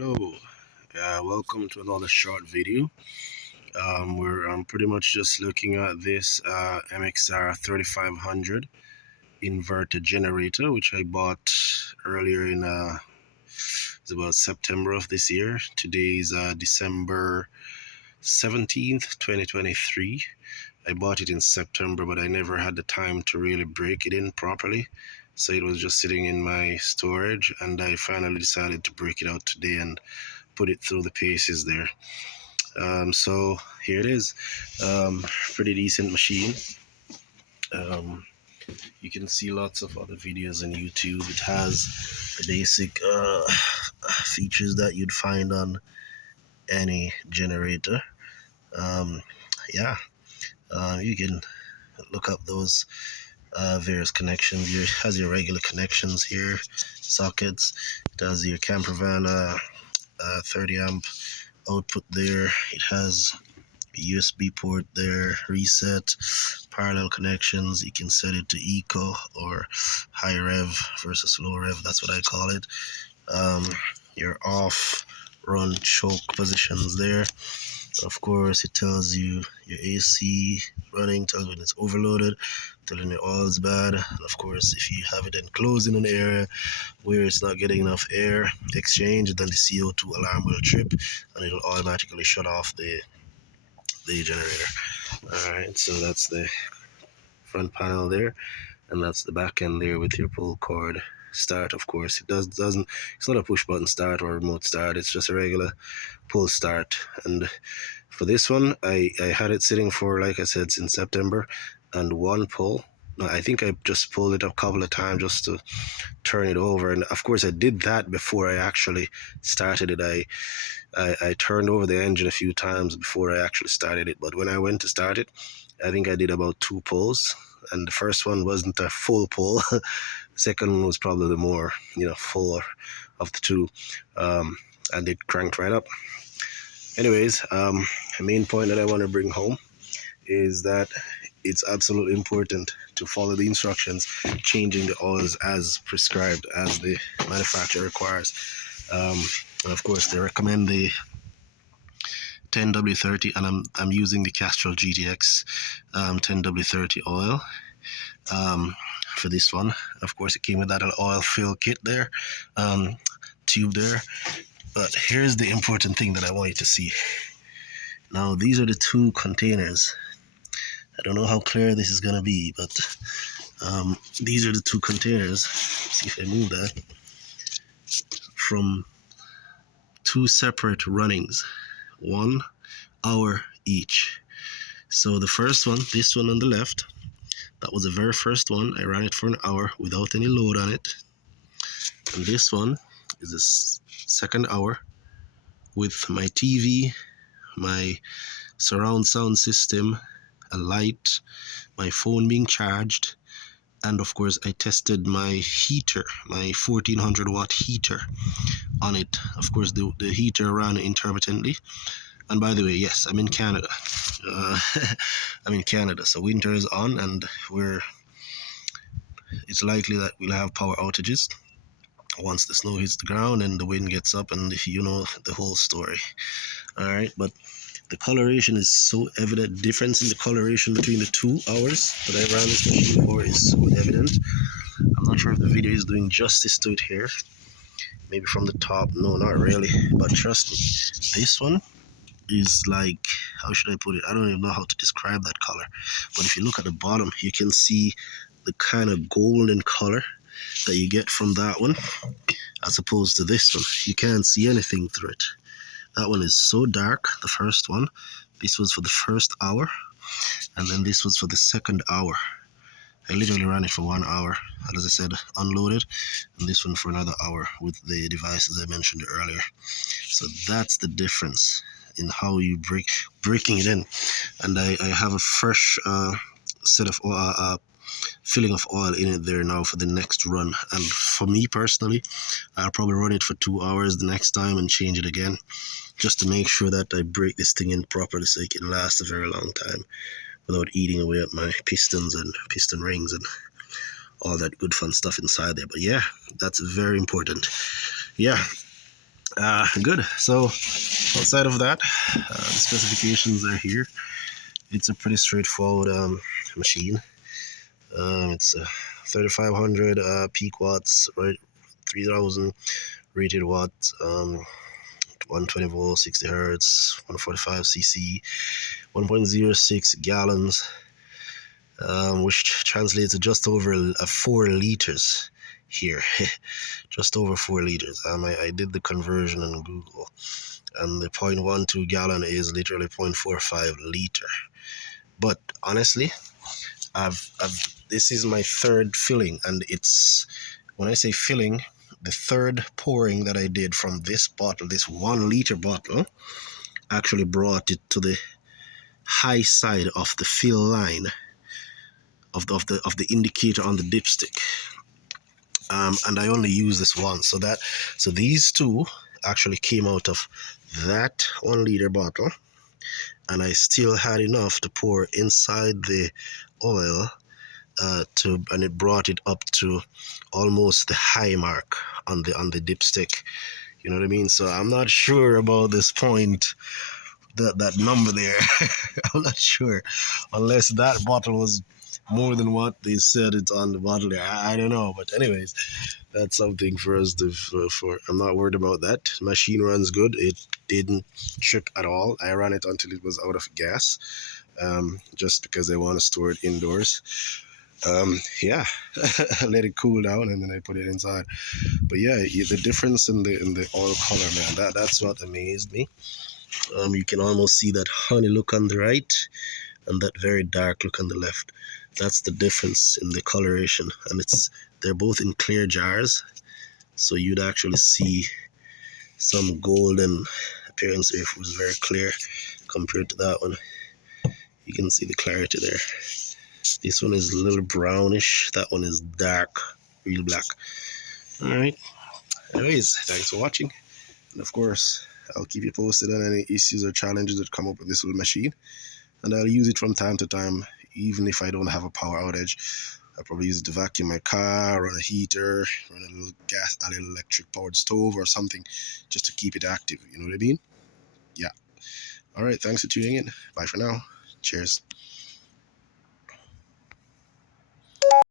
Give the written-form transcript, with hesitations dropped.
Hello, welcome to another short video. Where I'm pretty much just looking at this MXR3500 Inverter Generator, which I bought earlier in it's about September of this year. Today is December 17th, 2023. I bought it in September, but I never had the time to really break it in properly. So it was just sitting in my storage, and I finally decided to break it out today and put it through the paces there. So here it is. Pretty decent machine. Um, you can see lots of other videos on YouTube. It has the basic features that you'd find on any generator. Um, yeah, you can look up those various connections. It has your regular connections here, sockets. It has your camper van 30 amp output there. It has a USB port there, reset, parallel connections. You can set it to eco or high rev versus low rev. That's what I call it. Your off, run, choke positions there. Of course, it tells you your AC running, tells you when it's overloaded, telling you oil is bad. And of course, if you have it enclosed in an area where it's not getting enough air exchange, then the CO2 alarm will trip and it'll automatically shut off the generator. Alright, so that's the front panel there, and that's the back end there with your pull cord start. Of course, it's not a push button start or remote start, it's just a regular pull start. And for this one, I had it sitting for, like I said, since September, and one pull. I think I just pulled it a couple of times just to turn it over, and of course I did that before I actually started it. I turned over the engine a few times before I actually started it, but when I went to start it, I think I did about 2 pulls, and the first one wasn't a full pull. The second one was probably the more, fuller of the two, and it cranked right up. Anyways, the main point that I want to bring home is that it's absolutely important to follow the instructions, changing the oils as prescribed, as the manufacturer requires. And of course, they recommend the 10W30, and I'm using the Castrol GTX 10W30 oil for this one. Of course, it came with that oil fill kit there, tube there. But here's the important thing that I want you to see. Now, these are the two containers. I don't know how clear this is going to be, but these are the two containers. Let's see if I move that. From two separate runnings, 1 hour each. So the first one, this one on the left, that was the very first one. I ran it for an hour without any load on it. And this one is the second hour with my TV, my surround sound system, a light, my phone being charged, and of course I tested my heater, my 1400 watt heater on it. Of course the heater ran intermittently. And by the way, yes, I'm in Canada. I'm in Canada, so winter is on, and it's likely that we'll have power outages once the snow hits the ground and the wind gets up, and you know the whole story. Alright, but the coloration is so evident. Difference in the coloration between the 2 hours that I ran this machine for is so evident. I'm not sure if the video is doing justice to it here. Maybe from the top, no, not really. But trust me, this one is like, how should I put it? I don't even know how to describe that color. But if you look at the bottom, you can see the kind of golden color that you get from that one, as opposed to this one. You can't see anything through it. That one is so dark, the first one. This was for the first hour, and then this was for the second hour. I literally ran it for 1 hour, and as I said, unloaded, and this one for another hour with the devices I mentioned earlier. So that's the difference in how you breaking it in. And I have a fresh set of filling of oil in it there now for the next run. And for me personally, I'll probably run it for 2 hours the next time and change it again, just to make sure that I break this thing in properly so it can last a very long time without eating away at my pistons and piston rings and all that good fun stuff inside there. But yeah, that's very important. Yeah, Good. So outside of that, the specifications are here. It's a pretty straightforward machine. It's 3500 peak watts, right? 3000 rated watts, 120 volts, 60 hertz, 145 cc, 1.06 gallons, which translates to just over 4 liters here. Just over 4 liters. I did the conversion on Google, and the 0.12 gallon is literally 0.45 liter. But honestly, I've this is my third filling, and it's, when I say filling, the third pouring that I did from this bottle, this 1 liter bottle, actually brought it to the high side of the fill line of the indicator on the dipstick. And I only use this once, so these two actually came out of that 1 liter bottle, and I still had enough to pour inside the oil, and it brought it up to almost the high mark on the dipstick. You know what I mean? So I'm not sure about this point, that number there. I'm not sure, unless that bottle was more than what they said it's on the bottle there. I don't know, but anyways, that's something for us to for. I'm not worried about that. Machine runs good. It didn't trip at all. I ran it until it was out of gas, just because I want to store it indoors. Yeah, let it cool down, and then I put it inside. But yeah, the difference in the oil color, man, that's what amazed me. You can almost see that honey look on the right and that very dark look on the left. That's the difference in the coloration, and they're both in clear jars, so you'd actually see some golden appearance if it was very clear compared to that one. You can see the clarity there. This one is a little brownish, that one is dark, real black. All right, anyways, thanks for watching, and of course I'll keep you posted on any issues or challenges that come up with this little machine, and I'll use it from time to time, even if I don't have a power outage. I'll probably use it to vacuum my car, run a heater, run a little electric powered stove or something, just to keep it active. You know what I mean? Yeah. All right. Thanks for tuning in. Bye for now. Cheers.